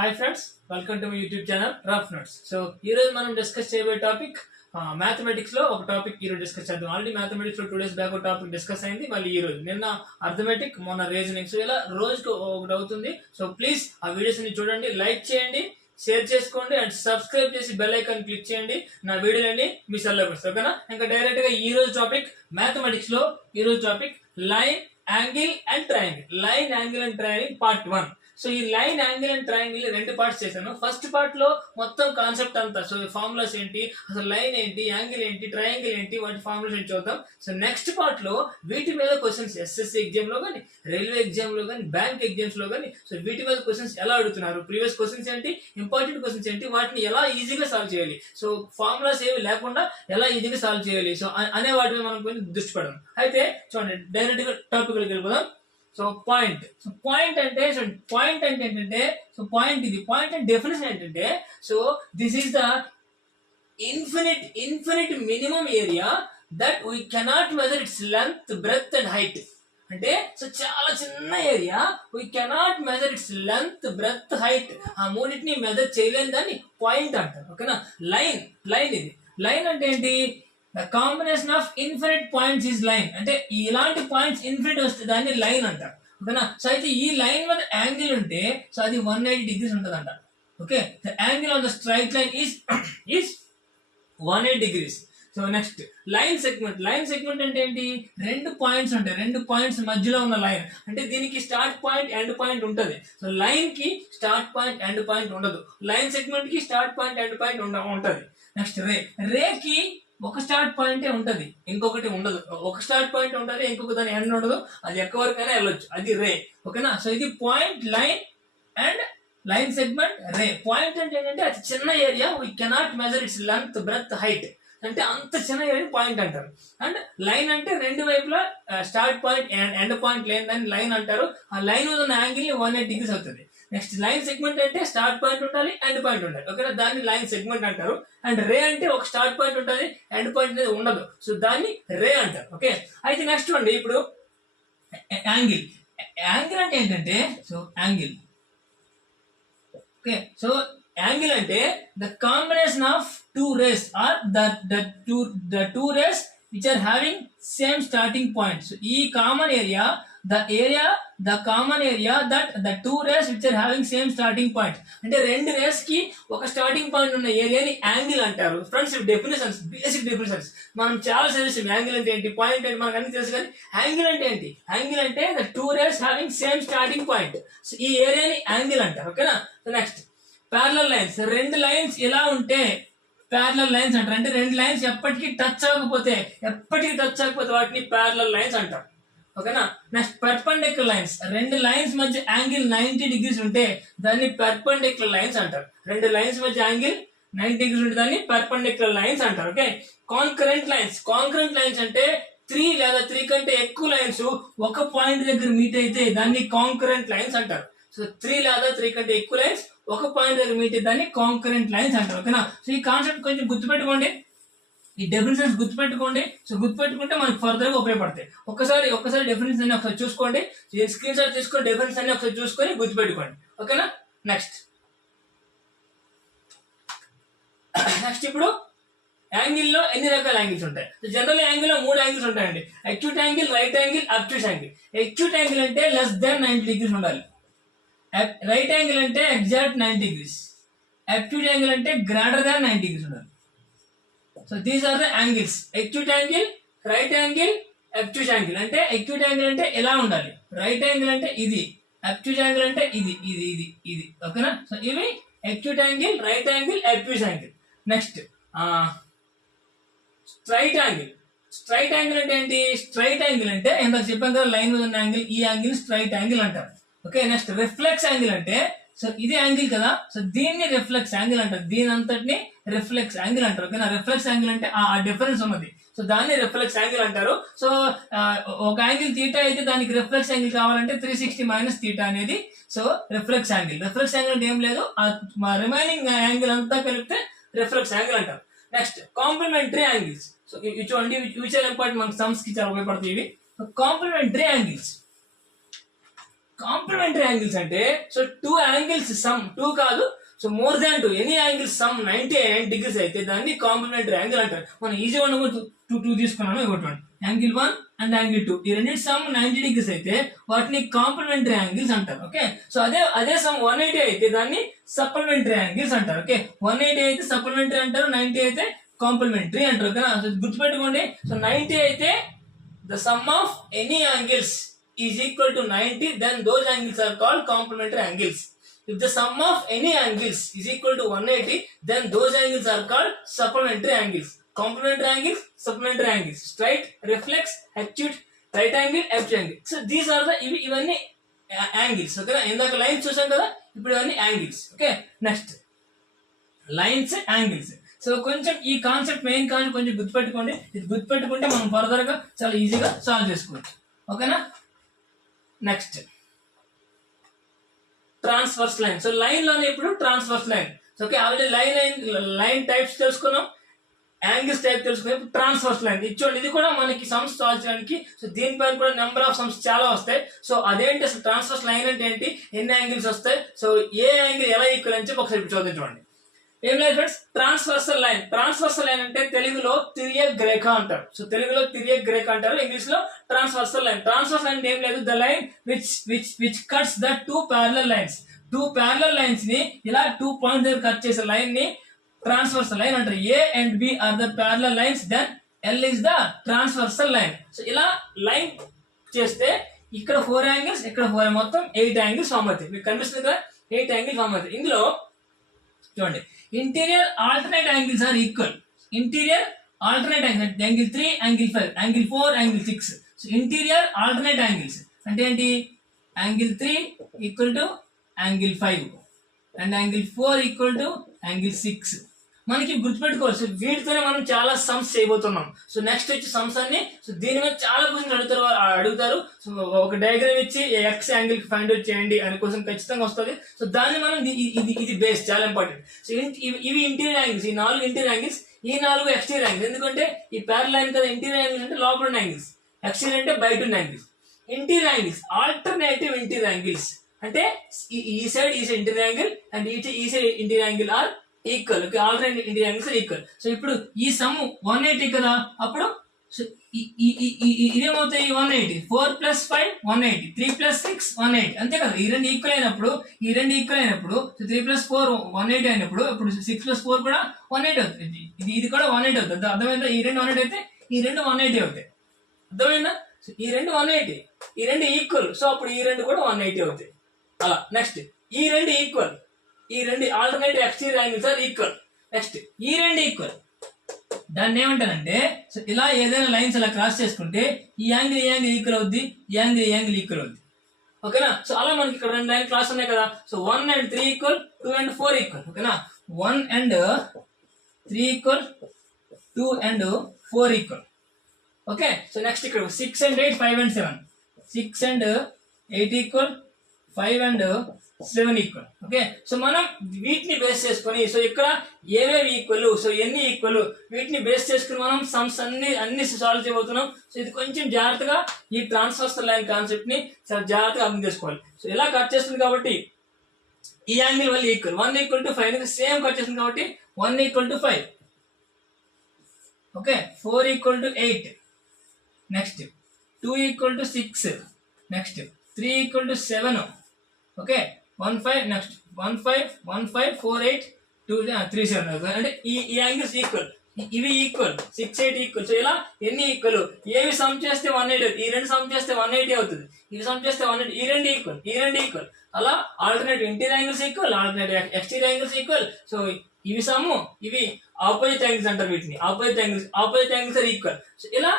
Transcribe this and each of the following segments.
Hi friends, welcome to my YouTube channel rough notes. So ఈ రోజు మనం discuss చేయబోయే టాపిక్ మ్యాథమెటిక్స్ లో ఒక టాపిక్ ఈ రోజు డిస్కస్ చేద్దాం. ఆల్రెడీ మ్యాథమెటిక్స్ లో 2 days బ్యాక్ ఒక టాపిక్ డిస్కస్ అయింది. మళ్ళీ ఈ రోజు నిన్న అర్థమెటిక్, మొన్న రీజనింగ్. సో ఇలా రోజుకు ఒకటి అవుతుంది. సో ప్లీజ్ ఆ వీడియోస్ ని చూడండి, లైక్ చేయండి, షేర్ చేసుకోండి అండ్ సబ్స్క్రైబ్ చేసి బెల్ ఐకాన్ క్లిక్ చేయండి. నా వీడియోలన్నీ మీ సెల్లోకి వస్తాయి. ఓకేనా? ఇంకా డైరెక్ట్ గా ఈ రోజు టాపిక్ మ్యాథమెటిక్స్ లో ఈ రోజు topic line, angle and triangle. Line, angle and triangle part 1. So ఈ line, angle and triangle 2 parts చేశాను. ఫస్ట్ పార్ట్ లో మొత్తం కాన్సెప్ట్ అంతా, సో ఫార్ములాస్ ఏంటి, అసలు లైన్ ఏంటి, యాంగిల్ ఏంటి, ట్రయాంగిల్ ఏంటి, వాటి ఫార్ములాస్ ఏంటి చూద్దాం. సో నెక్స్ట్ పార్ట్ లో వీటి మీద క్వశ్చన్స్ ఎస్ఎస్సి ఎగ్జామ్ లో కానీ, రైల్వే ఎగ్జామ్ లో కానీ, బ్యాంక్ ఎగ్జామ్స్ లో కానీ, సో వీటి మీద క్వశ్చన్స్ ఎలా అడుగుతున్నారు, ప్రీవియస్ క్వశ్చన్స్ ఏంటి, ఇంపార్టెంట్ క్వశ్చన్స్ ఏంటి, వాటిని ఎలా ఈజీగా సాల్వ్ చేయాలి, సో ఫార్ములాస్ ఏవి లేకుండా ఎలా ఈజీగా సాల్వ్ చేయాలి, సో అనే వాటి మీద మనం కొంచెం దృష్టి పెడదాం. అయితే చూడండి, డైరెక్ట్ గా టాపిక్ లోకి వెళ్ళిపోదాం. సో పాయింట్ అంటే ఏంటంటే, సో పాయింట్ అండ్ డెఫినేషన్ ఏంటంటే, so this is the infinite minimum area that we cannot measure it's length, breadth and height. అంటే సో చాలా చిన్న area, we cannot measure it's length, breadth, height, ఆ మూడింటిని measure చేయలేని దాన్ని పాయింట్ అంటారు. ఓకేనా? లైన్ ఇది. లైన్ అంటే ఏంటి? The combination of infinite points is line. అంటే ఇలాంటి పాయింట్స్ ఇన్ఫినిట్ వస్తే దాన్ని లైన్ అంటారు. ఓకేనా? సో అయితే ఈ లైన్ మీద యాంగిల్ ఉంటే, సో అది 180 degrees ఉంటుంది అంట. Okay, the angle on the straight line is 180 degrees. So next line segment అంటే ఏంటి? 2 పాయింట్స్ ఉంటాయి, 2 పాయింట్స్ మధ్యలో ఉన్న లైన్. అంటే దీనికి స్టార్ట్ పాయింట్, ఎండ్ పాయింట్ ఉంటుంది. సో లైన్ కి స్టార్ట్ పాయింట్, ఎండ్ పాయింట్ ఉండదు. లైన్ సెగ్మెంట్ కి స్టార్ట్ పాయింట్, ఎండ్ పాయింట్ ఉంటది. నెక్స్ట్ రేకి ఒక స్టార్ట్ పాయింటే ఉంటది, ఇంకొకటి ఉండదు. ఒక స్టార్ట్ పాయింట్ ఉంటది, ఇంకొక దాని ఎండ్ ఉండదు. అది ఎక్కడి వరకైనా వెళ్ళొచ్చు, అది రే. ఓకేనా? సో ఇది point, line and line segment, ray. Point అంటే ఏంటంటే అది చిన్న area, we cannot measure it's length, breadth, height. అంటే అంత చిన్న ఏరియా పాయింట్ అంటారు. అండ్ లైన్ అంటే రెండు వైపులా start point and end point లేని దాన్ని లైన్ అంటారు. ఆ లైన్ ఉన్న యాంగిల్ 180 degrees అవుతుంది. నెక్స్ట్ లైన్ సెగ్మెంట్ అంటే స్టార్ట్ పాయింట్ ఉండాలి, ఎండ్ పాయింట్ ఉండాలి. ఓకేనా? దాన్ని లైన్ సెగ్మెంట్ అంటారు. అండ్ రే అంటే ఒక స్టార్ట్ పాయింట్ ఉంటుంది, ఎండ్ పాయింట్ అనేది ఉండదు. సో దాన్ని రే అంటారు. ఓకే, అయితే నెక్స్ట్ అండి ఇప్పుడు యాంగిల్ అంటే ఏంటంటే, so angle. Okay, so angle అంటే the combination of two rays or the two rays which are having same starting point. So ఈ common area, the common area that the two rays which are having same starting point. అంటే రెండు race కి ఒక starting point ఉన్న ఏరియాని angle అంటారు. Friends, definitions, basic definitions మనం చాలా చదివాం. యాంగిల్ అంటే ఏంటి, పాయింట్ అంటే మనకు అన్ని తెలుసు. కానీ యాంగిల్ అంటే ఏంటి? యాంగిల్ అంటే the two rays having same starting point. So ఈ ఏరియాని యాంగిల్ అంటారు. ఓకేనా? So next parallel lines. రెండు లైన్స్ ఎలా ఉంటే ప్యారలల్ లైన్స్ అంటారు. అంటే రెండు లైన్స్ ఎప్పటికీ టచ్ అవ్వకపోతే వాటిని ప్యారలల్ లైన్స్ అంటారు. ఓకేనా? Next perpendicular lines. రెండు లైన్స్ మధ్య యాంగిల్ 90 degrees ఉంటే దాన్ని పర్పెండిక్యులర్ లైన్స్ అంటారు. రెండు లైన్స్ మధ్య యాంగిల్ 90 degrees ఉంటే దాన్ని పర్పెండిక్యులర్ లైన్స్ అంటారు. ఓకే, కాంకరెంట్ లైన్స్ అంటే 3 లేదా 3 కంటే ఎక్కువ లైన్స్ ఒక పాయింట్ దగ్గర మీట్ అయితే దాన్ని కాంకరెంట్ లైన్స్ అంటారు. సో 3 లేదా 3 కంటే ఎక్కువ లైన్స్ ఒక పాయింట్ దగ్గర మీట్ అయితే దాన్ని కాంకరెంట్ లైన్స్ అంటారు. ఓకేనా? సో ఈ కాన్సెప్ట్ కొంచెం గుర్తుపెట్టుకోండి, ఈ డెఫినేషన్స్ గుర్తుపెట్టుకోండి. సో గుర్తుపెట్టుకుంటే మనకి ఫర్దర్ గా ఉపయోగపడతాయి. ఒక్కసారి డెఫినేషన్ అన్ని ఒకసారి చూసుకోండి, స్క్రీన్ షాట్ తీసుకొని డెఫినేషన్ అన్ని ఒకసారి చూసుకొని గుర్తుపెట్టుకోండి. ఓకేనా? నెక్స్ట్ ఇప్పుడు యాంగిల్ లో ఎన్ని రకాల యాంగిల్స్ ఉంటాయి? జనరల్ యాంగిల్ లో 3 యాంగిల్స్ ఉంటాయండి. Acute angle, right angle, obtuse angle. Acute angle అంటే లెస్ దాన్ 90 degrees ఉండాలి. రైట్ యాంగిల్ అంటే ఎగ్జాక్ట్ 90 degrees. అబ్ట్యూస్ యాంగిల్ అంటే గ్రేటర్ దాన్ 90 degrees ఉండాలి. So these are the angles: acute angle, right angle, obtuse angle. అంటే acute angle అంటే ఎలా ఉండాలి, right angle అంటే ఇది, అబ్ట్యూస్ యాంగిల్ అంటే ఇది. ఓకేనా? సో ఇవి acute angle, right angle, obtuse angle. Next straight angle అంటే ఏంటి? స్ట్రైట్ యాంగిల్ అంటే ఇందాక చెప్పాం కదా, లైన్ మీద ఉన్న యాంగిల్, ఈ యాంగిల్ స్ట్రైట్ యాంగిల్ అంటారు. ఓకే, నెక్స్ట్ రిఫ్లెక్స్ యాంగిల్ అంటే, సో ఇది యాంగిల్ కదా, సో దీన్ని రిఫ్లెక్స్ యాంగిల్ అంటారు. దీని అంతటిని రిఫ్లెక్స్ యాంగిల్ అంటారు. ఓకేనా? రిఫ్లెక్స్ యాంగిల్ అంటే ఆ డిఫరెన్స్ ఉన్నది, సో దాన్ని రిఫ్లెక్స్ యాంగిల్ అంటారు. సో ఒక యాంగిల్ తీటా అయితే దానికి రిఫ్లెక్స్ యాంగిల్ కావాలంటే 360 మైనస్ తీటా అనేది సో రిఫ్లెక్స్ యాంగిల్ అంటే ఏం లేదు, రిమైనింగ్ యాంగిల్ అంతా కలిపితే రిఫ్లెక్స్ యాంగిల్ అంటారు. Next complementary angles. సో ఇవి చూడండి, ఫ్యూచర్ ఇంపార్టెంట్, మనకు సమ్స్ కి చాలా ఉపయోగపడతాయి ఇవి. కాంప్లిమెంటరీ కాంప్లిమెంటరీ యాంగిల్స్ అంటే so two angles sum, two కాదు so more than two, any angles sum 90 degrees అయితే దాన్ని కాంప్లిమెంటరీ యాంగిల్ అంటారు. మనం ఈజీగా టూ తీసుకున్నాను, ఇవ్వండి యాంగిల్ 1 అండ్ యాంగిల్ 2 ఈ రెండింటి సమ్ 90 degrees అయితే వాటిని కాంప్లిమెంటరీ యాంగిల్స్ అంటారు. ఓకే, సో అదే సమ్ 180 అయితే దాన్ని సప్లిమెంటరీ యాంగిల్స్ అంటారు. ఓకే, 180 అయితే సప్లిమెంటరీ అంటారు, 90 అయితే కాంప్లిమెంటరీ అంటారు. ఓకేనా, గుర్తుపెట్టుకోండి. సో 90 అయితే the sum of any angles is equal to 90, then those angles are called complementary angles. If the sum of any angles is equal to 180, then those angles are called supplementary angles. Complementary angles, supplementary angles, straight, reflex, acute, right angle, acute angle. So these are the ఇవన్నీ angles. ఓకేనా, ఇందాక lines చూసాం కదా, ఇప్పుడు ఇవన్నీ angles. Okay, next lines, angles. So కొంచెం ఈ concept, main concept కొంచెం గుర్తుపెట్టుకోండి. ఇది గుర్తుపెట్టుకుంటే మనం ఫర్దర్ గా చాలా ఈజీగా సాల్వ్ చేసుకోవచ్చు. ఓకేనా, next transverse line. So line లోనే ఇప్పుడు transverse line. Okay, already line types తెలుసుకున్నాం, యాంగిల్స్ టైప్ తెలుసుకున్నాం. ఇప్పుడు ట్రాన్స్వర్స్ లైన్ ఇచ్చోండి, ఇది కూడా మనకి సమ్స్ సాల్వ్ చేయడానికి. సో దీనిపైన కూడా నెంబర్ ఆఫ్ సమ్స్ చాలా వస్తాయి. సో అదేంటి అసలు ట్రాన్స్వర్స్ లైన్ అంటే ఏంటి, ఎన్ని యాంగిల్స్ వస్తాయి, సో ఏ యాంగిల్ ఎలా ఈక్వల్ అని చెప్పి ఒకసారి చూడండి. ఏం లేదు friends, transversal line. Transversal line అంటే తెలుగులో తిర్యక్ రేఖ అంటారు. సో తెలుగులో తిర్యక్ రేఖ అంటారు, ఇంగ్లీష్ లో ట్రాన్స్వర్సల్ లైన్. ట్రాన్స్వర్సల్ లైన్ ఏం లేదు, the line which cuts the two parallel lines. Two parallel lines ని ఇలా 2 పాయింట్స్ దగ్గర కట్ చేసే లైన్ ని ట్రాన్స్వర్సల్ లైన్ అంటారు. A and B are the parallel lines, then L is the transversal line. So ఇలా line చేస్తే ఇక్కడ 4 angles, ఇక్కడ 4, మొత్తం 8 యాంగిల్స్ ఫామ్ అవుతాయి. మీకు కనిపిస్తుంది కదా, 8 యాంగిల్స్ ఫామ్ అవుతాయి. ఇందులో చూడండి, interior alternate angles are equal. Interior alternate angle, angle 3, angle 5, angle 4, angle 6. So interior alternate angles అంటే ఏంటి, angle 3 equal to angle 5 and angle 4 equal to angle 6. మనకి గుర్తుపెట్టుకోవాలి. సో వీటితోనే మనం చాలా సమ్స్ చేయబోతున్నాం. సో నెక్స్ట్ వచ్చి సమ్స్ అన్ని, సో దీని మీద చాలా క్వశ్చన్ అడుగుతారు. సో ఒక డయాగ్రామ్ ఇచ్చి ఎక్స్ యాంగిల్ కి ఫైండ్ అవుట్ చేయండి అనే క్వశ్చన్ ఖచ్చితంగా వస్తుంది. సో దాన్ని మనం ఇది బేస్, చాలా ఇంపార్టెంట్. సో ఇవి ఇంటీరియర్ యాంగిల్స్, ఈ 4 ఇంటీరియర్ యాంగిల్స్, ఈ 4 ఎక్స్టీరియర్ యాంగిల్స్. ఎందుకంటే ఈ ప్యారలల్ లైన్ కదా, ఇంటీరియర్ యాంగిల్స్ అంటే లోపల ఉన్న యాంగిల్స్, ఎక్స్టీరియర్ అంటే బయట ఉన్న angles. Interior angles, alternative interior angles అంటే ఈ సైడ్ ఇంటీరియర్ యాంగిల్ అండ్ ఈ side interior angle are equal. Okay, alternative interior angles are equal. So ఇప్పుడు ఈ సమ్ 180 కదా, అప్పుడు ఇదేమవుతాయి, 180, 4 + 5 180, 3 + 6 180, అంతే కదా. ఈ రెండు ఈక్వల్ అయినప్పుడు, సో 3 + 4 180 అయినప్పుడు, ఇప్పుడు 6 + 4 కూడా 180 అవుతుంది. ఇది కూడా 180 అవుతుంది. అర్థమైందా, ఈ రెండు 180 అయితే ఈ రెండు 180 అవుతాయి. అర్థమైందా, సో ఈ రెండు 180, ఈ రెండు ఈక్వల్. సో అప్పుడు ఈ రెండు కూడా 180 అవుతాయి. అలా నెక్స్ట్ ఈ రెండు ఈక్వల్, ఈ రెండు alternative exterior angles are equal. Next ఈ రెండు ఈక్వల్, దాన్ని ఏమంటారంటే, సో ఇలా ఏదైనా లైన్స్ ఇలా క్రాస్ చేసుకుంటే ఈ యాంగిల్ ఈక్వల్ అవుద్ది, ఈ యాంగిల్ ఈక్వల్ అవుద్ది. ఓకేనా, సో అలా మనకి ఇక్కడ 2 లైన్ క్రాస్ ఉన్నాయి కదా. So 1 and 3 equal, 2 and 4 equal. ఓకేనా, 1 and 3 equal, 2 and 4 equal. Okay, so next ఇక్కడ 6 and 8, 5 and 7, 6 and 8 equal, 5 and 7 equal. Okay, so మనం వీటిని బేస్ చేసుకొని, సో ఇక్కడ ఏవేవి ఈక్వల్, సో ఎన్ని ఈక్వల్, వీటిని బేస్ చేసుకుని మనం సమ్స్ అన్ని సాల్వ్ చేయబోతున్నాం. సో ఇది కొంచెం జాగ్రత్తగా ఈ ట్రాన్స్వర్సల్ లైన్ కాన్సెప్ట్ ని చాలా జాగ్రత్తగా అర్థం చేసుకోవాలి. సో ఇలా కట్ చేస్తుంది కాబట్టి ఈ యాంగిల్ వల్ల ఈక్వల్, 1 = 5, సేమ్ కట్ చేస్తుంది కాబట్టి 1 = 5. Okay, 4 = 8, next 2 = 6, next 3 = 7. Okay, 1 5, next 1 5 1 5 4 8 2 3 7. అంటే ఈ యాంగిల్స్ ఈక్వల్, ఇవి ఈక్వల్, 6 8 ఈక్వల్. సో ఇలా ఎన్ని ఈక్వల్, ఏవి సమ్ చేస్తే 180 అవుతుంది, ఈ రెండు సమ్ చేస్తే 180 అవుతుంది, ఇవి సమ్ చేస్తే 180, ఈ రెండు ఈక్వల్. అలా alternative interior angles equal, alternative exterior angles equal. So ఇవి సమ్, ఇవి ఆపోజిట్ యాంగిల్స్ అంటారు, వీటిని opposite angles are equal. So ఇలా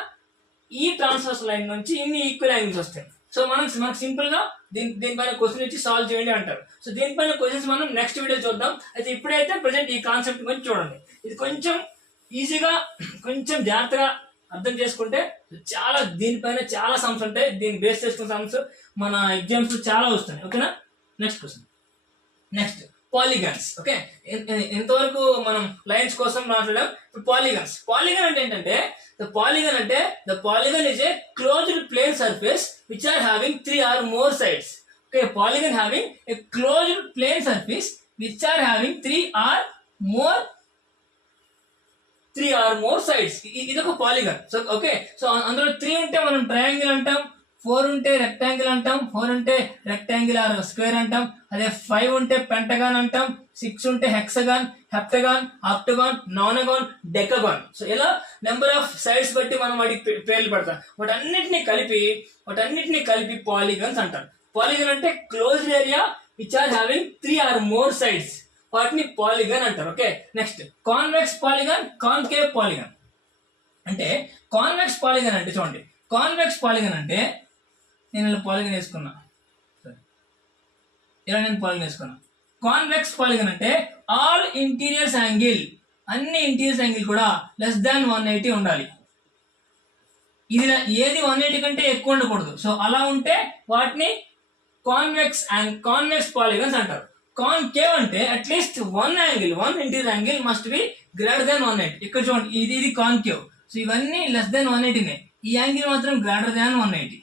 ఈ ట్రాన్స్వర్స్ లైన్ నుంచి ఇన్ని ఈక్వల్ యాంగిల్స్ వస్తాయి. సో మనకు సింపుల్ గా దీనిపైన క్వశ్చన్ ఇచ్చి సాల్వ్ చేయండి అంటారు. సో దీనిపైన క్వశ్చన్స్ మనం నెక్స్ట్ వీడియో చూద్దాం. అయితే ఇప్పుడైతే ప్రెసెంట్ ఈ కాన్సెప్ట్ గురించి చూడండి. ఇది కొంచెం ఈజీగా, కొంచెం జాగ్రత్తగా అర్థం చేసుకుంటే చాలా, దీనిపైన చాలా సమ్స్ ఉంటాయి. దీన్ని బేస్ చేసుకున్న సమ్స్ మన ఎగ్జామ్స్ చాలా వస్తున్నాయి. ఓకేనా, next question. Next polygons. Okay, ఎంతవరకు మనం లైన్స్ కోసం మాట్లాడాం. ఇప్పుడు పాలిగన్ అంటే ఏంటంటే, the polygon is a closed plane surface which are having 3 or more sides. Okay, polygon having a closed plane surface which are having three or more sides. ఇది ఒక polygon. So okay, so అందులో 3 ఉంటే మనం triangle అంటాం, 4 ఉంటే rectangle అంటాం, 4 ఉంటే rectangle are square అంటాం, అదే 5 ఉంటే పెంటగాన్ అంటాం, 6 ఉంటే హెక్సగాన్, హెప్టగాన్, ఆక్టగాన్, నానగాన్, డెకగాన్. సో ఇలా నెంబర్ ఆఫ్ సైడ్స్ బట్టి మనం వాటికి పేర్లు పెడతాం. వాటన్నిటిని కలిపి పాలిగన్స్ అంటారు. పాలిగన్ అంటే closed area which are having 3 or more sides, వాటిని పాలిగన్ అంటారు. Okay, next convex polygon, concave polygon. అంటే కాన్వెక్స్ పాలిగన్ అంటే చూడండి, కాన్వెక్స్ పాలిగన్ అంటే నేను ఇలా పాలిగన్ వేసుకున్నా, కాన్వెక్స్ పాలిగన్ అంటే ఆల్ ఇంటీరియర్స్ యాంగిల్, అన్ని ఇంటీరియర్స్ యాంగిల్ కూడా లెస్ దాన్ 180 ఉండాలి. ఇది ఏది 180 కంటే ఎక్కువ ఉండకూడదు. సో అలా ఉంటే వాటిని కాన్వెక్స్ పాలిగన్స్ అంటారు. కాన్కేవ్ అంటే at least one interior angle must be greater than 180. ఇక్కడ చూడండి, ఇది కాన్కేవ్. సో ఇవన్నీ లెస్ దాన్ 180. ఈ యాంగిల్ మాత్రం గ్రేటర్ దాన్ 180.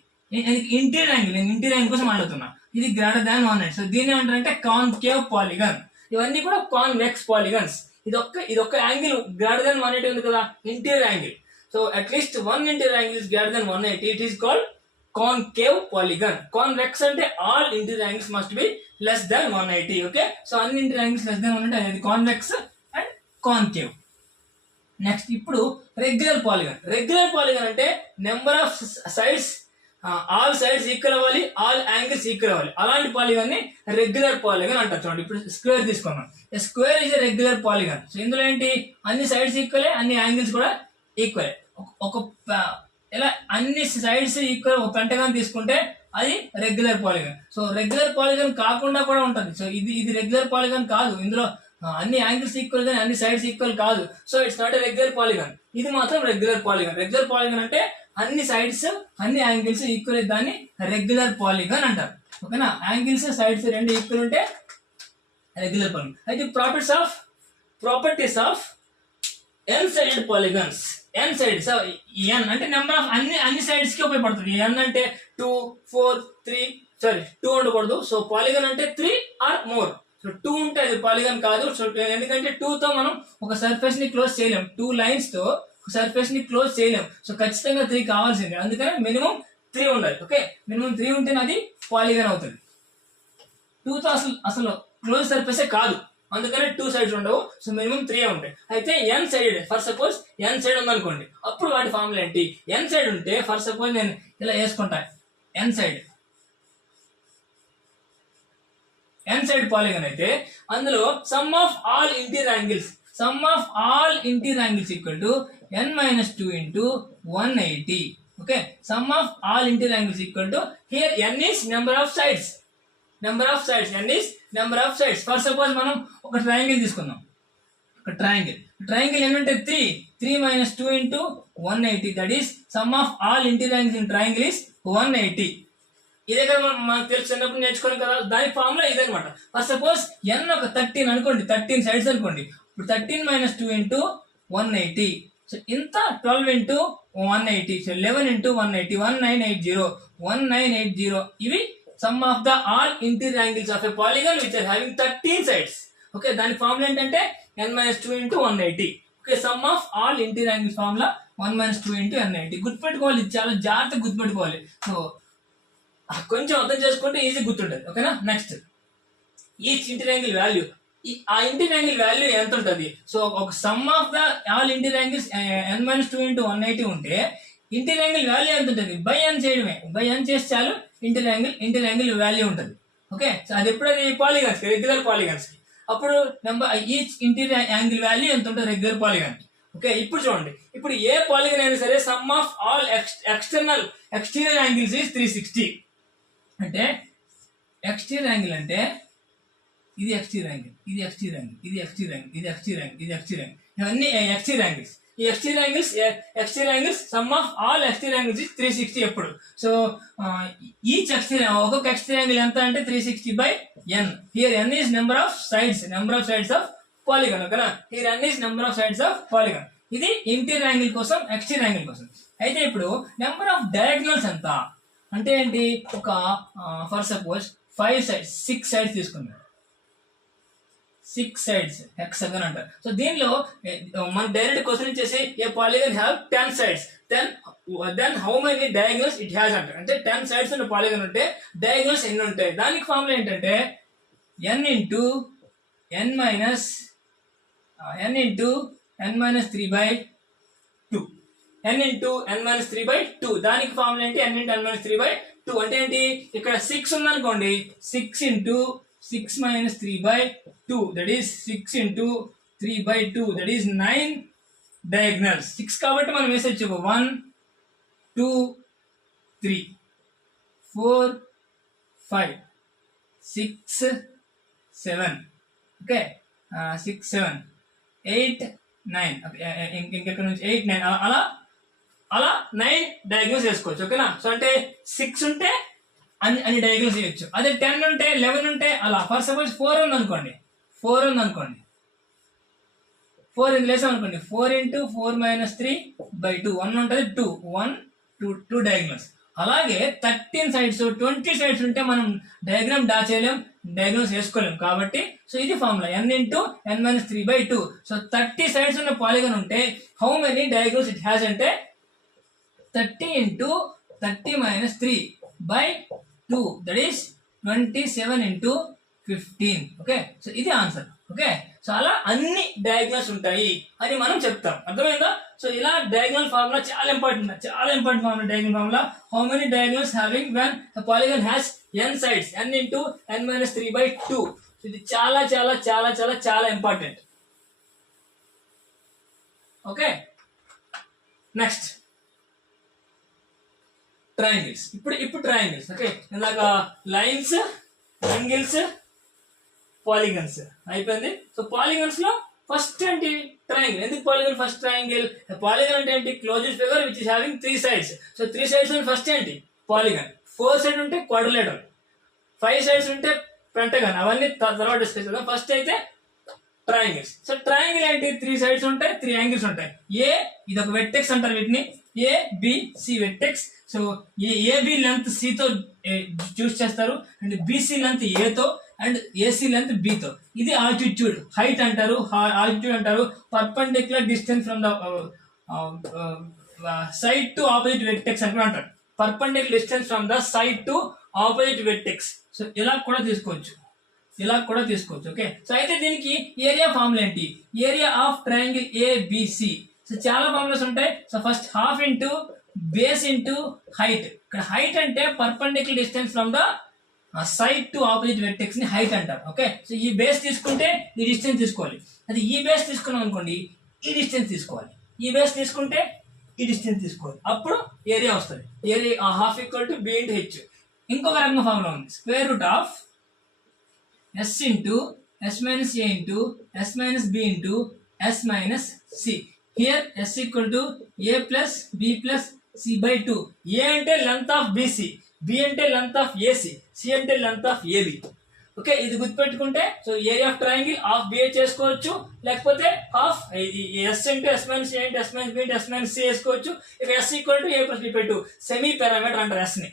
ఇంటీరియర్ యాంగిల్ కోసం మాట్లాడుతున్నా. ఇది గ్రేటర్ దాన్ 180. సో దీన్ని ఏమంటారంటే కాన్కేవ్ పాలిగన్. ఇవన్నీ కూడా కాన్వెక్స్ పాలిగన్స్. ఇది ఒక్క యాంగిల్ గ్రేటర్ దాన్ 180 ఉంది కదా, interior angle. So at least one interior angle is greater than 180. It is called concave polygon. Convex అంటే all interior angles must be less than 180. Okay, so అన్ని interior angles less than 180 అనేది convex and concave. Next ఇప్పుడు regular polygon అంటే number of sides, all sides equal అవ్వాలి, all angles equal అవ్వాలి. అలాంటి polygon ని regular polygon అంటారు. చూడండి, ఇప్పుడు స్క్వేర్ తీసుకున్నాం. Square is a regular polygon. So ఇందులో ఏంటి, అన్ని సైడ్స్ ఈక్వలే, అన్ని యాంగిల్స్ కూడా ఈక్వలే. ఇలా అన్ని సైడ్స్ ఈక్వల్ ఒక పెంటగాన్ తీసుకుంటే అది regular polygon. So regular polygon కాకుండా కూడా ఉంటుంది. సో ఇది రెగ్యులర్ పాలిగన్ కాదు, ఇందులో అన్ని యాంగిల్స్ ఈక్వల్ కానీ అన్ని సైడ్స్ ఈక్వల్ కాదు. So it's not a regular polygon. ఇది మాత్రం రెగ్యులర్ పాలిగన్. రెగ్యులర్ పాలిగన్ అంటే అన్ని సైడ్స్ అన్ని యాంగిల్స్ ఈక్వల్, దాన్ని రెగ్యులర్ పాలిగన్ అంటారు. ఓకేనా, యాంగిల్స్ సైడ్స్ రెండు ఈక్వల్ ఉంటే రెగ్యులర్ పాలిగన్. అయితే properties of N sided polygons. N sides, N అంటే నెంబర్ ఆఫ్ అన్ని సైడ్స్ కి ఉపయోగపడుతుంది. ఎన్ అంటే 2, 4, 3, 2 ఉండకూడదు. సో పాలిగన్ అంటే 3 ఆర్ మోర్. సో 2 ఉంటే అది పాలిగన్ కాదు. సో ఎందుకంటే 2 తో మనం ఒక సర్ఫేస్ ని క్లోజ్ చేయలేం, 2 లైన్స్ తో సర్ఫేస్ ని క్లోజ్ చేయలేం. సో ఖచ్చితంగా 3 కావాల్సిందే. అందుకని మినిమం 3 ఉండాలి. ఓకే, మినిమం 3 ఉంటేనే అది పాలిగన్ అవుతుంది. 2 తో అసలు క్లోజ్ సర్ఫేసే కాదు, అందుకనే 2 సైడ్స్ ఉండవు. సో మినిమం 3 ఉంటాయి. అయితే N sided, for suppose N side ఉందనుకోండి, అప్పుడు వాటి ఫార్ములా ఏంటి? ఎన్ సైడ్ ఉంటే ఫర్ సపోజ్ నేను ఇలా వేసుకుంటా, ఎన్ సైడ్ పాలిగన్ అయితే అందులో sum of all interior angles equal to n minus 2 into 180. Okay, sum of all interior angles equal to, here n is number of sides. N is number of sides. For suppose మనం ఒక triangle తీసుకుందాం. ఒక triangle ఏంటంటే 3 minus 2 into 180. that is sum of all interior angles in triangle is 180. ఇదే కదా మనకు తెలుసు, చిన్నప్పుడు నేర్చుకోవాలి కదా. దాని ఫార్ములా ఇదనమాట. ఫర్ సపోజ్ n ఒక 13 అనుకోండి, 13 సైడ్స్ అనుకోండి. ఇప్పుడు 13 minus 2 into 180. సో ఇంత 12 into 180. So 11 into 180, 1980. ఇవి sum of the all interior angles of a polygon which are having 13 sides. Okay, దాని ఫార్ములా ఏంటంటే n minus 2 into 180. Okay, sum of all interior angles formula 1 minus 2 into 180. గుర్తుపెట్టుకోవాలి, ఇది చాలా జాగ్రత్తగా గుర్తుపెట్టుకోవాలి. So కొంచెం అర్థం చేసుకుంటే ఈజీ గుర్తుంటుంది. ఓకేనా, next each interior angle value. ఆ ఇంటీరియర్ యాంగిల్ వాల్యూ ఎంత ఉంటుంది? సో ఒక some of the all interior angles n minus 2 into 180 ఉంటే ఇంటీరియర్ యాంగిల్ వాల్యూ ఎంత ఉంటుంది? బై n చేయడమే, బై n చేసి చాలు ఇంటీరియర్ యాంగిల్ వాల్యూ ఉంటుంది. ఓకే, సో అది ఎప్పుడు అది పాలిగన్స్, రెగ్యులర్ పాలిగన్స్. అప్పుడు number each interior angle value ఎంత ఉంటుంది రెగ్యులర్ పాలిగన్. ఓకే, ఇప్పుడు చూడండి, ఇప్పుడు ఏ పాలిగన్ అయినా సరే sum of all exterior angles is 360. అంటే ఎక్స్టీరియర్ యాంగిల్ అంటే ఇది ఎక్స్టీరియర్ యాంగిల్, ఇది ఎక్స్టీరియర్ యాంగిల్, ఇది ఎక్స్టీరియర్ యాంగిల్, ఇది ఎక్స్టీరియర్ యాంగిల్, ఇది ఎక్స్టీరియర్ యాంగిల్, ఇవన్నీ ఎక్స్టీరియర్ యాంగిల్స్. ఈ exterior angles sum of all exterior angles 360 ఎప్పుడు. సో ఈచ్ ఒక్కొక్క ఎక్స్టీరియర్ యాంగిల్ ఎంత అంటే 360/n. Here n is number of sides of polygon. ఓకేనా, here n is number of sides of polygon. ఇది interior angle కోసం, exterior angle కోసం. అయితే ఇప్పుడు నెంబర్ ఆఫ్ డయాగ్నల్స్ ఎంత అంటే ఏంటి? ఒక ఫర్ సపోజ్ 5 సైడ్స్ 6 సైడ్స్ తీసుకుందాం. 6 సైడ్స్ హెక్సాగన్ అంటారు. సో దీనిలో మన డైరెక్ట్ క్వశ్చన్ ఇచ్చేసి a polygon have 10 sides then how many diagonals it has అంటారు. అంటే 10 సైడ్స్ ఉన్న పాలిగన్ ఉంటే డయాగ్నల్స్ ఎన్ని ఉంటాయి. దానికి ఫార్ములా ఏంటంటే n into n minus 3/2 n into n minus 3/2. దానికి ఫార్ములా ఏంటి n ఇంటూ n మైనస్ 3/2 అంటే ఏంటి, ఇక్కడ 6 ఉందనుకోండి 6 into 6 minus 3/2 that is 6 into 3/2 that is 9 diagonals. 6 కాబట్టి మనం వేసేయచ్చు 1 2 3 4 5 6 7 ఓకే 6 7 8 9 ఇంకెక్కడ నుంచి 8 9 అలా 9 డయాగ్నల్స్ వేసుకోవచ్చు. ఓకేనా. సో అంటే 6 ఉంటే అన్ని డయాగ్నల్స్ చేయొచ్చు. అదే 10 ఉంటే 11 ఉంటే అలా. ఫర్ సపోజ్ 4 ఉందనుకోండి 4 ఇందులో వేసాం అనుకోండి 4 ఇంటూ 4 మైనస్ 3/2 1 ఉంటుంది 2 డయాగ్నల్స్. అలాగే 13 సైడ్స్ 20 సైడ్స్ ఉంటే మనం డయాగ్రామ్ డ్రా చేయలేం, డయాగ్నల్స్ వేసుకోలేం. కాబట్టి సో ఇది formula n into n minus 3/2. So 30 sides ఉన్న పాలిగన్ ఉంటే how many diagonals it has అంటే 30 into 30 minus 3/2 that is 27 into 15. Okay. So ఇది ఆన్సర్. ఓకే. సో అలా అన్ని డయాగ్నల్స్ ఉంటాయి అని మనం చెప్తాం. అర్థమైందా. సో ఇలా డయాగ్నల్ ఫార్ములా చాలా important formula. Diagonal formula how many diagonals having when polygon has n sides n into n minus 3/2. ఇది చాలా చాలా చాలా చాలా చాలా ఇంపార్టెంట్. ఓకే. Next triangles. ఇప్పుడు ట్రయాంగిల్స్. ఓకే. ఇలాగా లైన్స్, యాంగిల్స్, పాలిగన్స్ అయిపోయింది. సో పాలిగన్స్ లో ఫస్ట్ ఏంటి ట్రయాంగిల్. ఎందుకు పాలిగన్ ఫస్ట్ ట్రయాంగిల్? పాలిగన్ అంటే ఏంటి, closed figure which is having 3 sides. So 3 sides first ఏంటి పాలిగన్. 4 సైడ్ ఉంటే క్వాడ్రిలేటరల్, 5 సైడ్స్ ఉంటే పెంటగన్. అవన్నీ తర్వాత డిస్కస్ చేద్దాం. ఫస్ట్ అయితే ట్రయాంగిల్స్. సో ట్రయాంగిల్ ఏంటి, 3 సైడ్స్ ఉంటాయి, 3 యాంగిల్స్ ఉంటాయి. ఇది ఒక వెట్టెక్స్ అంటారు వీటిని, ABC vertex. So AB length C తో చూస్ చేస్తారు, అండ్ BC లెంత్ A తో, అండ్ AC లెంత్ B తో. ఇది ఆల్టిట్యూడ్, హైట్ అంటారు, ఆల్టిట్యూడ్ అంటారు. Perpendicular distance from the side to opposite vertex అని కూడా అంటారు. Perpendicular distance from the side to opposite vertex. సో ఇలా కూడా తీసుకోవచ్చు. ఓకే. సో అయితే దీనికి ఏరియా ఫార్ములా ఏంటి, area of triangle ABC. So చాలా ఫార్ములాస్ ఉంటాయి. So first half into base into height. ఇక్కడ హైట్ అంటే perpendicular distance from the side to opposite vertex ని హైట్ అంటారు. ఓకే. సో ఈ బేస్ తీసుకుంటే ఈ డిస్టెన్స్ తీసుకోవాలి. అది ఈ బేస్ తీసుకున్నాం అనుకోండి ఈ డిస్టెన్స్ తీసుకోవాలి. ఈ బేస్ తీసుకుంటే ఈ డిస్టెన్స్ తీసుకోవాలి. అప్పుడు ఏరియా వస్తుంది. Area half equal to B into H. ఇంకొక రకంగా ఫార్ములా ఉంది, square root of S into S minus A into S minus B into S minus C. Here S equal to A plus B plus C/2. A అంటే length of BC, B అంటే length of AC, C అంటే length of AB. Okay. ఇది గుర్తుపెట్టుకుంటే so area of triangle half BA చేసుకోవచ్చు, లేకపోతే half S into S minus A into S minus B into S minus C వేసుకోవచ్చు. ఇక S equal to A plus B/2. Semi parameter అంటారు S ని.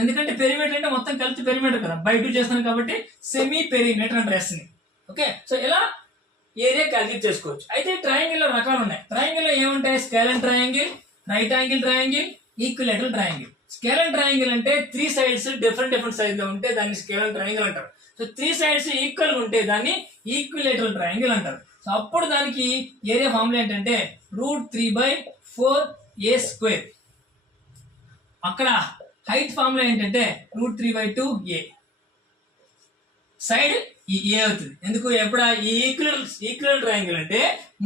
ఎందుకంటే perimeter అంటే మొత్తం కలిసి పెరిమీటర్ కదా, బై 2 చేస్తాను కాబట్టి సెమీ పెరిమీటర్ అంటారు S ని. ఓకే. సో ఇలా ఏరియా క్యాలిక్యులేట్ చేసుకోవచ్చు. అయితే ట్రయాంగిల్ లో రకాలు ఉన్నాయి. ట్రయాంగిల్ లో ఏముంటాయి, scalene triangle, right angle triangle, equilateral triangle. Scalene triangle అంటే 3 సైడ్స్ డిఫరెంట్ సైజ్ లో ఉంటే దాన్ని స్కేలన్ ట్రయాంగిల్ అంటారు. సో 3 సైడ్స్ ఈక్వల్ గా ఉంటే దాన్ని ఈక్విలేటరల్ ట్రయాంగిల్ అంటారు. సో అప్పుడు దానికి ఏరియా ఫార్ములా ఏంటంటే √3/4A². అక్కడ హైట్ ఫార్ములా ఏంటంటే √3/2A. సైడ్ ఈ A అవుతుంది. ఎందుకు, ఎప్పుడు ఈ ఈక్వల్ ట్రయాంగిల్ అంటే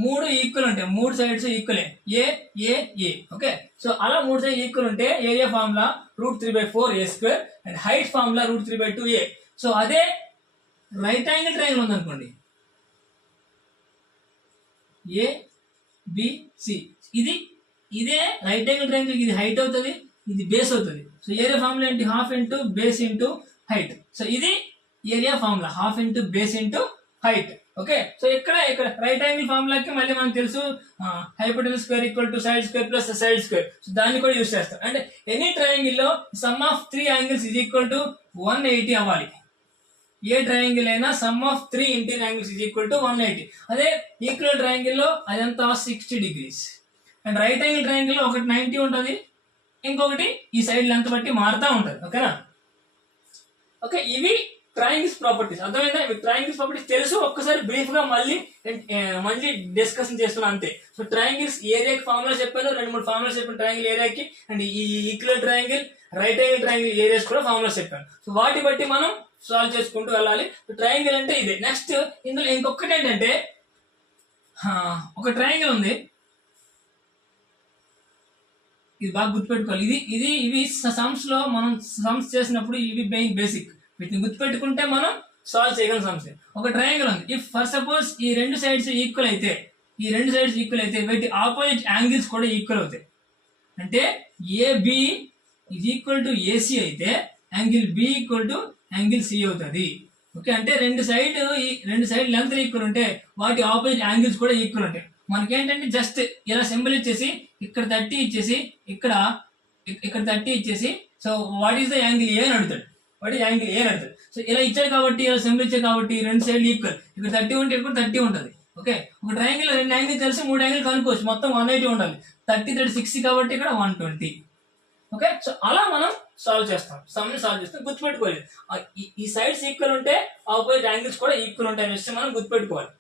3 ఈక్వల్ ఉంటాయి, 3 సైడ్స్ ఈక్వలే, A. ఓకే. సో అలా 3 సైడ్ ఈక్వల్ ఉంటే area formula √3/4A², and height formula √3/2A. So అదే రైట్ యాంగిల్ ట్రయాంగిల్ ఉందనుకోండి ABC, ఇదే రైట్ యాంగిల్ ట్రయాంగిల్, ఇది హైట్ అవుతుంది, ఇది బేస్ అవుతుంది. సో ఏరియా ఫార్ములా ఏంటి, half into base into height. So ఇది area formula, half into base into height. Okay. So ఇక్కడ రైట్ యాంగిల్ ఫార్ములాకి మళ్ళీ మనకు తెలుసు hypotenuse square equal to side square plus side square. So దాన్ని కూడా యూస్ చేస్తాం. అంటే ఎనీ ట్రయాంగిల్ లో some of 3 angles is equal to 180 అవ్వాలి. ఏ ట్రయాంగిల్ అయినా some of 3 interior angles is equal to 180. అదే ఈక్వల్ ట్రయాంగిల్ లో అదంతా 60 degrees. And right angle triangle లో ఒకటి 90 ఉంటుంది, ఇంకొకటి ఈ సైడ్ లెంత్ బట్టి మారుతూ ఉంటుంది. ఓకేనా? ఓకే, ఇవి ట్రయాంగిల్స్ ప్రాపర్టీస్. అర్థమైందా? ఇవి ట్రయాంగిల్స్ ప్రాపర్టీస్ తెలుసు, ఒక్కసారి బ్రీఫ్ గా మళ్ళీ డిస్కషన్ చేస్తున్నా అంతే. సో ట్రయాంగిల్స్ ఏరియాకి ఫార్ములా చెప్పాను, 2-3 ఫార్ములాస్ చెప్పాను ట్రయాంగిల్ ఏరియాకి. అండ్ ఈ equal triangle, right angle triangle areas కూడా ఫార్ములాస్ చెప్పాను. సో వాటి బట్టి మనం సాల్వ్ చేసుకుంటూ వెళ్ళాలి. ట్రయాంగిల్ అంటే ఇదే. నెక్స్ట్ ఇందులో ఇంకొకటి ఏంటంటే, ఒక ట్రయాంగిల్ ఉంది, ఇది బాగా గుర్తుపెట్టుకోవాలి. ఇవి సమ్స్ లో మనం సమ్స్ చేసినప్పుడు ఇవి బేసిక్, వీటిని గుర్తుపెట్టుకుంటే మనం సాల్వ్ చేయగలం సమస్య. ఒక ట్రయాంగిల్ ఉంది, ఇఫ్ ఫర్ సపోజ్ ఈ రెండు సైడ్స్ ఈక్వల్ అయితే, వీటి ఆపోజిట్ యాంగిల్స్ కూడా ఈక్వల్ అవుతాయి. అంటే AB is equal to AC అయితే angle B equal to angle C అవుతుంది. ఓకే, అంటే రెండు సైడ్ లెంత్ ఈక్వల్ ఉంటే వాటి ఆపోజిట్ యాంగిల్స్ కూడా ఈక్వల్ ఉంటాయి. మనకేంటంటే జస్ట్ ఇలా సింబల్ ఇచ్చేసి ఇక్కడ 30 ఇచ్చేసి ఇక్కడ 30 ఇచ్చేసి, so what is the angle A అని అడుగుతాడు. సో ఇలా ఇచ్చాడు కాబట్టి, ఇలా సింబల్ ఇచ్చాడు కాబట్టి రెండు సైడ్ ఈక్వల్. ఇక్కడ 30 ఉంటే ఇక్కడ 30 ఉంటుంది. ఓకే, ఒక ట్రయాంగిల్ 2 యాంగిల్ తెలిసి 3 యాంగిల్ కనుక్కోవచ్చు, మొత్తం 180 ఉండాలి. 30 × 60 కాబట్టి ఇక్కడ 120. ఓకే, సో అలా మనం సాల్వ్ చేస్తాం, గుర్తుపెట్టుకోవాలి. ఈ సైడ్స్ ఈక్వల్ ఉంటే ఆపోజిట్ యాంగిల్స్ కూడా ఈక్వల్ ఉంటాయని విషయం మనం గుర్తుపెట్టుకోవాలి.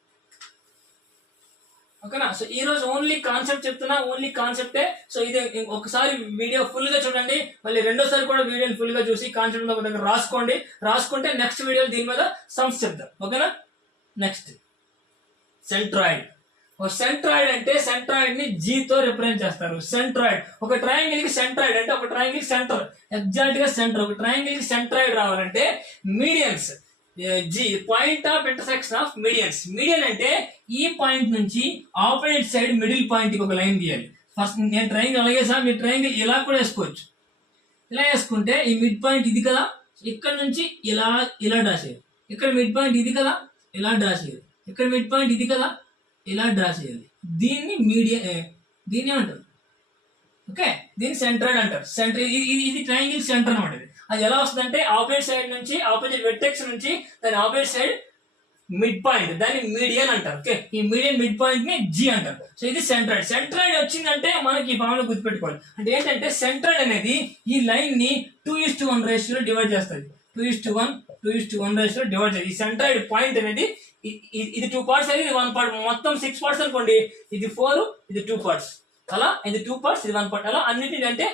ఓకేనా? సో ఈ రోజు ఓన్లీ కాన్సెప్ట్ చెప్తున్నా, ఓన్లీ కాన్సెప్టే. సో ఇది ఒకసారి వీడియో ఫుల్ గా చూడండి, మళ్ళీ రెండోసారి కూడా వీడియోని ఫుల్ గా చూసి కాన్సెప్ట్ ఒక దగ్గర రాసుకుంటే నెక్స్ట్ వీడియో దీని మీద సమ్స్ చెప్తాం. ఓకేనా? Next centroid. సెంట్రాయిడ్ అంటే సెంట్రాయిడ్ ని జీ తో రిప్రజెంట్ చేస్తారు. సెంట్రాయిడ్ ఒక ట్రయాంగిల్ కి సెంట్రాయిడ్ అంటే ఒక ట్రయాంగిల్ సెంటర్, ఎగ్జాక్ట్ గా సెంటర్. ఒక ట్రయాంగిల్ కి సెంట్రాయిడ్ రావాలంటే medians, G point of intersection of medians. Median అంటే ఈ పాయింట్ నుంచి ఆపోజిట్ సైడ్ మిడిల్ పాయింట్ కి ఒక లైన్ గీయాలి. ఫస్ట్ నేను ట్రయాంగిల్ అలాగే సార్, మీరు ట్రయాంగిల్ ఇలా కూడా వేసుకోవచ్చు. ఇలా వేసుకుంటే ఈ మిడ్ పాయింట్ ఇది కదా, ఇక్కడ నుంచి ఇలా డ్రా చేయాలి. ఇక్కడ మిడ్ పాయింట్ ఇది కదా, ఇలా డ్రా చేయాలి. ఇక్కడ మిడ్ పాయింట్ ఇది కదా, ఇలా డ్రా చేయాలి. దీన్ని దీన్ని ఏమంటారు? ఓకే, దీన్ని సెంట్రాయిడ్ అంటారు. ఇది ట్రయాంగిల్ సెంటర్ అనమాట. అది ఎలా వస్తుంది అంటే ఆపోజిట్ సైడ్ నుంచి, ఆపోజిట్ వెర్టెక్స్ నుంచి దాని ఆపోజిట్ సైడ్ మిడ్ పాయింట్, దాన్ని మీడియన్ అంటారు. ఓకే, ఈ మీడియన్ మిడ్ పాయింట్ ని జీ అంటారు. సో ఇది సెంట్రాయిడ్ వచ్చిందంటే మనకి ఈ ఫార్ములా గుర్తుపెట్టుకోవాలి. అంటే ఏంటంటే సెంట్రాయిడ్ అనేది ఈ లైన్ ని 2:1 రేషియోలో డివైడ్ చేస్తుంది. 2:1 రేషియోలో డివైడ్ చేస్తుంది. ఈ సెంట్రాయిడ్ పాయింట్ అనేది ఇది 2 పార్ట్స్ అయితే ఇది 1 పార్ట్, మొత్తం 6 పార్ట్స్ అనుకోండి. ఇది 4, ఇది 2 పార్ట్స్, అలా ఇది 2 పార్ట్స్, ఇది 1 పార్ట్, అలా అన్నింటి అంటే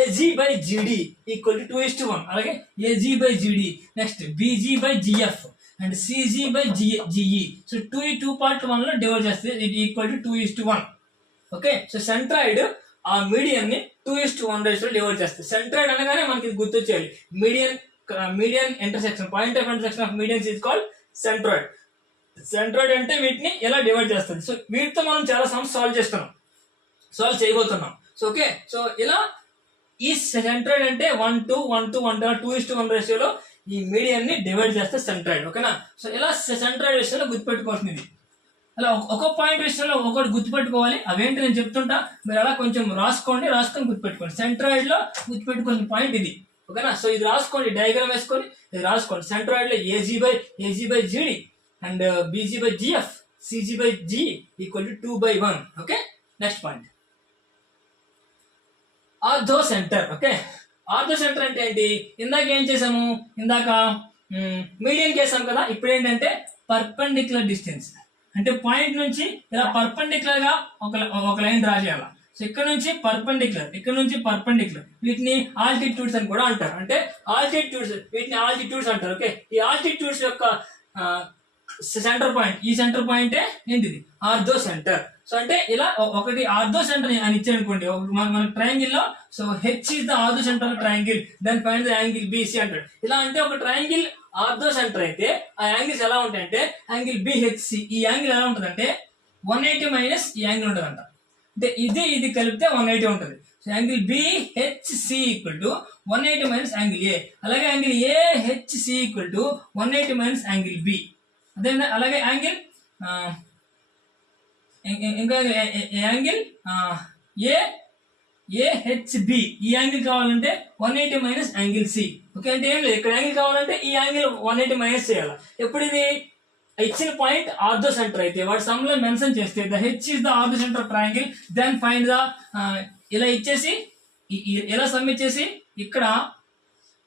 AG/GD ఈక్వల్ టు 2:1. అలాగే AG/GD, next BG/GF and CG/GE. So 2 part 1 లో డివైడ్ చేస్తే ఇది equal to 2:1. Okay, so centroid ఆ మీడియన్ ని 2:1 రేషియోలో డివైడ్ చేస్తే, సెంట్రాయిడ్ అనగానే మనకి ఇది గుర్తొచ్చేయాలి. Median intersection, point of intersection of medians is called centroid. Centroid అంటే వీటిని ఎలా డివైడ్ చేస్తుంది. సో వీటితో మనం చాలా సమ్స్ సాల్వ్ చేయబోతున్నాం. సో ఓకే, సో ఇలా ఈ సెంట్రాయిడ్ అంటే 2:1 రేషియోలో ఈ మీడియన్ ని డివైడ్ చేస్తే సెంట్రాయిడ్. ఓకేనా? సో ఇలా సెంట్రాయిడ్ విషయంలో గుర్తుపెట్టుకోవాల్సింది. అలా ఒక్కొక్క పాయింట్ విషయంలో ఒకటి గుర్తుపెట్టుకోవాలి. అవేంటి నేను చెప్తుంటా, మీరు అలా కొంచెం రాసుకొని గుర్తుపెట్టుకోండి. సెంట్రాయిడ్ లో గుర్తుపెట్టుకోవాల్సిన పాయింట్ ఇది. ఓకేనా? సో ఇది రాసుకోండి, డయాగ్రామ్ వేసుకొని ఇది రాసుకోండి. సెంట్రాయిడ్ లో AG/GD and BG/GF, CG/GE equal to 2/1. Okay, next point ortho centre. Okay, ortho centre అంటే ఏంటి? ఇందాక ఏం చేసాము? ఇందాక మీడియన్ చేసాం కదా. ఇప్పుడు ఏంటంటే పర్పెండిక్యులర్ డిస్టెన్స్, అంటే పాయింట్ నుంచి ఇలా పర్పెండిక్యులర్ గా ఒక లైన్ డ్రా చేయాలి. సో ఇక్కడ నుంచి పర్పెండిక్యులర్, వీటిని ఆల్టిట్యూడ్స్ అని కూడా అంటారు. అంటే వీటిని ఆల్టిట్యూడ్స్ అంటారు. ఓకే, ఈ ఆల్టిట్యూడ్స్ యొక్క సెంటర్ పాయింట్, ఈ సెంటర్ పాయింటే ఏంటిది? Ortho centre. సో అంటే ఇలా ఒకటి ఆర్థో సెంటర్ అని ఇచ్చాడు అనుకోండి మన ట్రయాంగిల్ లో. So H is the orthocentre of triangle, then find the angle BC అంటాడు. ఇలా అంటే ఒక ట్రయాంగిల్ ఆర్థో సెంటర్ అయితే ఆ యాంగిల్స్ ఎలా ఉంటాయంటే, యాంగిల్ BHC, ఈ యాంగిల్ ఎలా ఉంటుందంటే 180 మైనస్ ఈ యాంగిల్ ఉంటుందంట. అంటే ఇది కలిపితే 180 ఉంటుంది. So angle BHC equal to 180 minus angle A. అలాగే angle AHC equal to 180 minus angle B. అదే అలాగే యాంగిల్ ఇంకా యాంగిల్ ఏహెచ్బి ఈ యాంగిల్ కావాలంటే 180 మైనస్ యాంగిల్ సి. ఓకే, అంటే ఏం లేదు, ఇక్కడ యాంగిల్ కావాలంటే ఈ యాంగిల్ 180 మైనస్ చేయాలి. ఎప్పుడు ఇది ఇచ్చిన పాయింట్ ఆర్థో సెంటర్ అయితే వాటి సమ్ లో మెన్షన్ చేస్తే the H is the orthocentre triangle, then find the ఇలా ఇచ్చేసి ఇలా సమ్ ఇచ్చేసి ఇక్కడ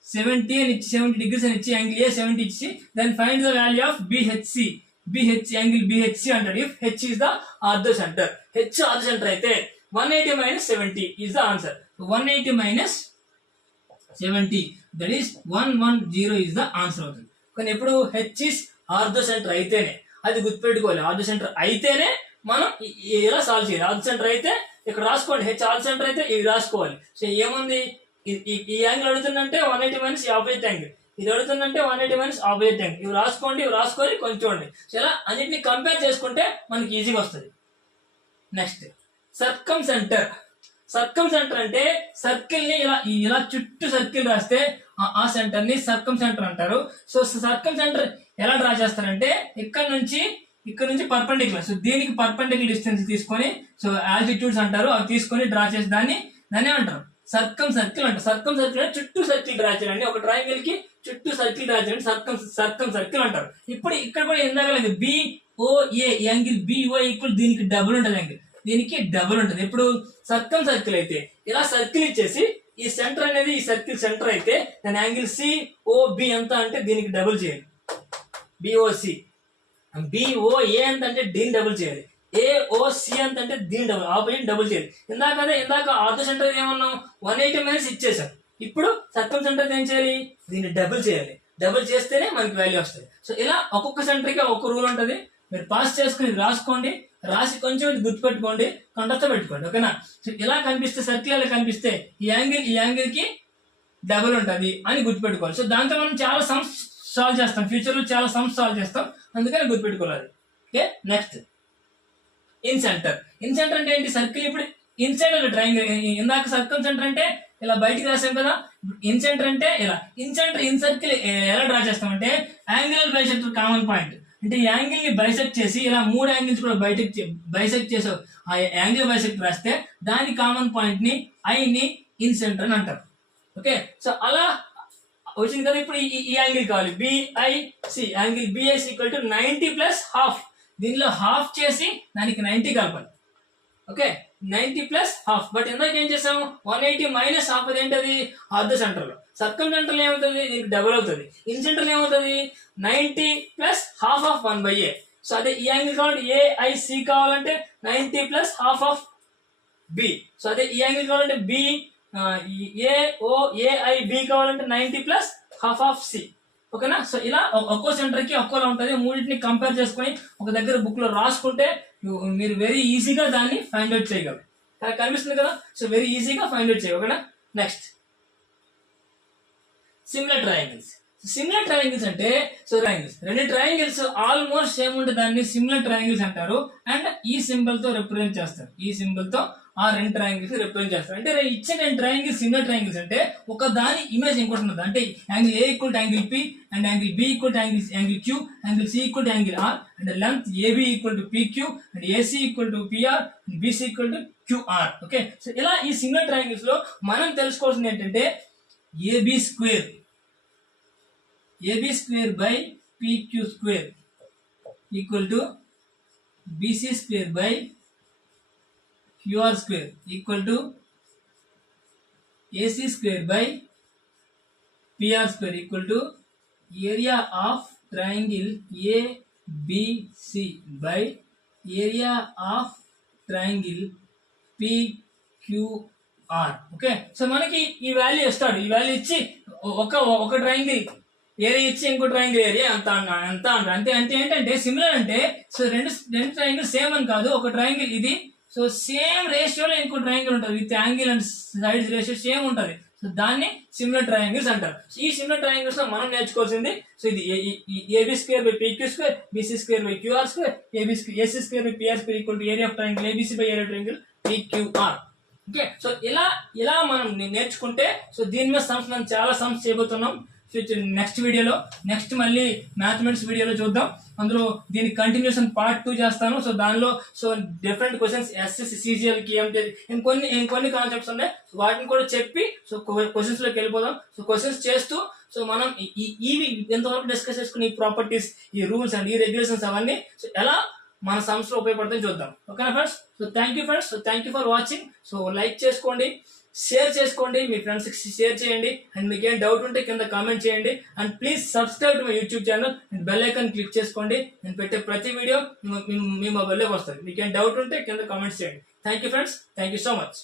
70 అని ఇచ్చి 70 degrees అని ఇచ్చి యాంగిల్ ఏ 70 ఇచ్చి then find the value of BHC. Angle BHC అంటాడు if H is the orthocentre. H orthocentre అయితే 180 minus 70 is the answer. 180 minus 70 that is 110 is the answer అవుతుంది. కానీ ఎప్పుడు హెచ్ ఇస్ ఆర్థో సెంటర్ అయితేనే, అది గుర్తుపెట్టుకోవాలి. Ortho centre అయితేనే మనం ఇలా సాల్వ్ చేయాలి. ఆర్థో సెంటర్ అయితే ఇక్కడ రాసుకోండి, హెచ్ ఆర్థో సెంటర్ అయితే ఇది రాసుకోవాలి. సో ఏముంది, ఈ యాంగిల్ అడుగుతుందంటే 180 మైనస్ ఆపోజిట్ యాంగిల్, ఇది అడుగుతుందంటే 180 మైనస్ ఆపోజిట్ యాంగిల్. ఇవి రాసుకోండి, ఇవి రాసుకొని కొంచెం చూడండి. సో ఇలా అన్నింటినీ కంపేర్ చేసుకుంటే మనకి ఈజీగా వస్తుంది. Next circumcentre. Circumcentre అంటే సర్కిల్ ని ఇలా చుట్టూ సర్కిల్ రాస్తే ఆ సెంటర్ ని సర్కమ్ సెంటర్ అంటారు. సో సర్కమ్ సెంటర్ ఎలా డ్రా చేస్తారంటే ఇక్కడ నుంచి పర్పెండిక్యులర్, సో దీనికి పర్పెండిక్యులర్ డిస్టెన్స్ తీసుకొని, సో ఆల్టిట్యూడ్స్ అంటారు, అవి తీసుకొని డ్రా చేసి దాన్ని అంటారు సర్కమ్ సర్కిల్ అంటారు. సర్కమ్ సర్కిల్ అంటే చుట్టూ సర్కిల్ డ్రా చేయండి, ఒక ట్రయాంగిల్ కి చుట్టూ సర్కిల్ డ్రా చేయండి, సర్కమ్ సర్కిల్ అంటారు. ఇప్పుడు ఇక్కడ కూడా ఇందాక బిఓఏ యాంగిల్ బిఓ ఈక్వల్ దీనికి డబుల్ ఉంటుంది, యాంగిల్ దీనికి డబుల్ ఉంటుంది. ఇప్పుడు సర్కమ్ సర్కిల్ అయితే ఇలా సర్కిల్ ఇచ్చేసి ఈ సెంటర్ అనేది ఈ సర్కిల్ సెంటర్ అయితే దాని యాంగిల్ సిఓబి ఎంత అంటే దీనికి డబుల్ చేయాలి, బిఓసి. బిఓఏ ఎంత అంటే దీన్ని డబుల్ చేయాలి, ఏఓసి ఎంత అంటే దీని డబుల్ ఆపోజిట్ డబుల్ చేయాలి. ఇందాక ఆర్థో సెంటర్ ఏమన్నాం 180 మైనస్ ఇచ్చేసాం. ఇప్పుడు సర్కమ్ సెంటర్ ఏం చేయాలి, దీన్ని డబుల్ చేయాలి. డబుల్ చేస్తేనే మనకి వాల్యూ వస్తుంది. సో ఇలా ఒక్కొక్క సెంటర్కి ఒక్కొక్క రూల్ ఉంటుంది. మీరు పాస్ చేసుకుని రాసుకోండి, రాసి కొంచెం గుర్తుపెట్టుకోండి, కంటతో పెట్టుకోండి. ఓకేనా. సో ఇలా కనిపిస్తే సర్కిల్ ఇలా కనిపిస్తే ఈ యాంగిల్ కి డబుల్ ఉంటుంది అని గుర్తుపెట్టుకోవాలి. సో దాంతో మనం చాలా సమ్స్ సాల్వ్ చేస్తాం, ఫ్యూచర్ లో చాలా సమ్స్ సాల్వ్ చేస్తాం, అందుకని గుర్తుపెట్టుకోవాలి. Okay, next in centre. In centre అంటే ఏంటి, సర్కిల్ ఇప్పుడు ఇన్సైడ్ ట్రయాంగిల్. ఇందాక సర్కమ్ సెంటర్ అంటే ఇలా బయటికి రాసాం కదా, ఇన్ సెంటర్ అంటే ఇలా. ఇన్ సర్కిల్ ఎలా డ్రా చేస్తామంటే యాంగిల్ బైసెక్టర్ కామన్ పాయింట్, అంటే యాంగిల్ ని బైసెక్ట్ చేసి ఇలా 3 యాంగిల్స్ కూడా బైసెక్ట్ చేసి ఆ యాంగిల్ బైసెక్ట్ రాస్తే దాని కామన్ పాయింట్ ని ఐని ఇన్ సెంటర్ అని అంటారు. ఓకే, సో అలా వచ్చింది కదా. ఇప్పుడు ఈ యాంగిల్ కావాలి, BIC. Angle BIC equal to 90 plus half. దీనిలో హాఫ్ చేసి దానికి 90 కలపాలి. Okay, 90 plus half. బట్ ఇందాక ఏం చేసాము, 180 మైనస్ హాఫ్. అది ఏంటది, ఆర్థో సెంటర్ లో. సర్కమ్ సెంటర్ లో ఏమవుతుంది, దీనికి డబుల్ అవుతుంది. ఇన్ సెంటర్ లో ఏమవుతుంది, 90 plus half of 1/a. So అదే ఈ యాంగిల్ కావాలంటే ఏఐసి కావాలంటే 90 plus half of B. So అదే ఈ యాంగిల్ కావాలంటే ఏఐబి కావాలంటే 90 ప్లస్ హాఫ్ ఆఫ్ సి. ఓకేనా. సో ఇలా ఒక్కో సెంటర్ కి ఒక్కోలా ఉంటుంది. మూడింటిని కంపేర్ చేసుకొని ఒక దగ్గర బుక్ లో రాసుకుంటే మీరు వెరీ ఈజీగా దాన్ని ఫైండ్ అవుట్ చేయగలరు. కనిపిస్తుంది కదా, సో వెరీ ఈజీగా ఫైండ్ అవుట్ చేయగలరు. ఓకేనా. Next similar triangles. Similar triangles అంటే సో రెండు ట్రయాంగిల్స్ ఆల్మోస్ట్ సేమ్ ఉంటే దాన్ని సిమిలర్ ట్రయాంగిల్స్ అంటారు. అండ్ ఈ సింబల్ తో రిప్రజెంట్ చేస్తారు, ఈ సింబల్ తో ఆ రెండు ట్రయాంగిల్స్ రిప్రజెంట్ చేస్తారు. అంటే ఇచ్చే రెండు ట్రయాంగిల్స్ సిమిలర్ ట్రయాంగిల్స్ అంటే ఒక దాని ఇమేజ్ ఇంకోటి ఉంటుంది. అంటే angle A equal to angle P and angle B equal to angle Q, angle C equal to angle R and length AB equal to PQ and AC equal to PR and BC equal to QR. Okay, so ఇలా ఈ similar triangles లో మనం తెలుసుకోవాల్సింది ఏంటంటే AB square by PQ square equal to BC square by QR square equal to AC square by PR square equal to area of triangle ABC by area of triangle PQR. Okay, so మనకి ఈ value ఇస్తాడు. ఈ value ఇచ్చి ఒక triangle area ఇచ్చి ఇంకో triangle area అంత అంటే ఏంటంటే సిమిలర్ అంటే సో రెండు ట్రయాంగిల్ సేమ్ అని కాదు. ఒక ట్రయాంగిల్ ఇది, సో సేమ్ రేషియోలో ఇంకో ట్రయాంగిల్ ఉంటుంది with angle and sides ratio same ఉంటుంది. సో దాన్ని సిమిలర్ ట్రయాంగిల్స్ అంటారు. ఈ సిమిలర్ ట్రయాంగిల్స్ లో మనం నేర్చుకోవాల్సింది సో ఇది AB square by PQ square, BC square by QR square, AC square by PR square equal to area of triangle ABC by area triangle PQR. ఓకే, so ఇలా మనం నేర్చుకుంటే సో దీని మీద సమ్స్ మనం చాలా సమ్స్ చేయబోతున్నాం. నెక్స్ట్ వీడియోలో మళ్ళీ మ్యాథమెటిక్స్ వీడియోలో చూద్దాం. అందులో దీని కంటిన్యూషన్ పార్ట్ 2 చేస్తాను. సో దానిలో డిఫరెంట్ క్వశ్చన్స్ ఎస్ఎస్సి సిజిఎల్కి ఇంకొన్ని కాన్సెప్ట్స్ ఉన్నాయి. వాటిని కూడా చెప్పి క్వశ్చన్స్ లోకి వెళ్ళిపోదాం. క్వశ్చన్స్ చేస్తూ మనం ఇవి ఎంతవరకు డిస్కస్ చేసుకుని ఈ ప్రాపర్టీస్, ఈ రూల్స్ అండ్ ఈ రెగ్యులేషన్స్ అవన్నీ ఎలా మన సంస్థలో ఉపయోగపడుతుంది చూద్దాం. ఓకేనా friends? Thank you friends. Thank you for watching. Like చేసుకోండి, షేర్ చేసుకోండి, మీ ఫ్రెండ్స్కి షేర్ చేయండి. అండ్ మీకు ఏం డౌట్ ఉంటే కింద కామెంట్ చేయండి. And please subscribe to my YouTube channel and bell icon click చేసుకోండి. నేను పెట్టే ప్రతి వీడియో మీ మొబైల్లోకి వస్తుంది. మీకు ఏం డౌట్ ఉంటే కింద కామెంట్స్ చేయండి. Thank you friends. Thank you so much.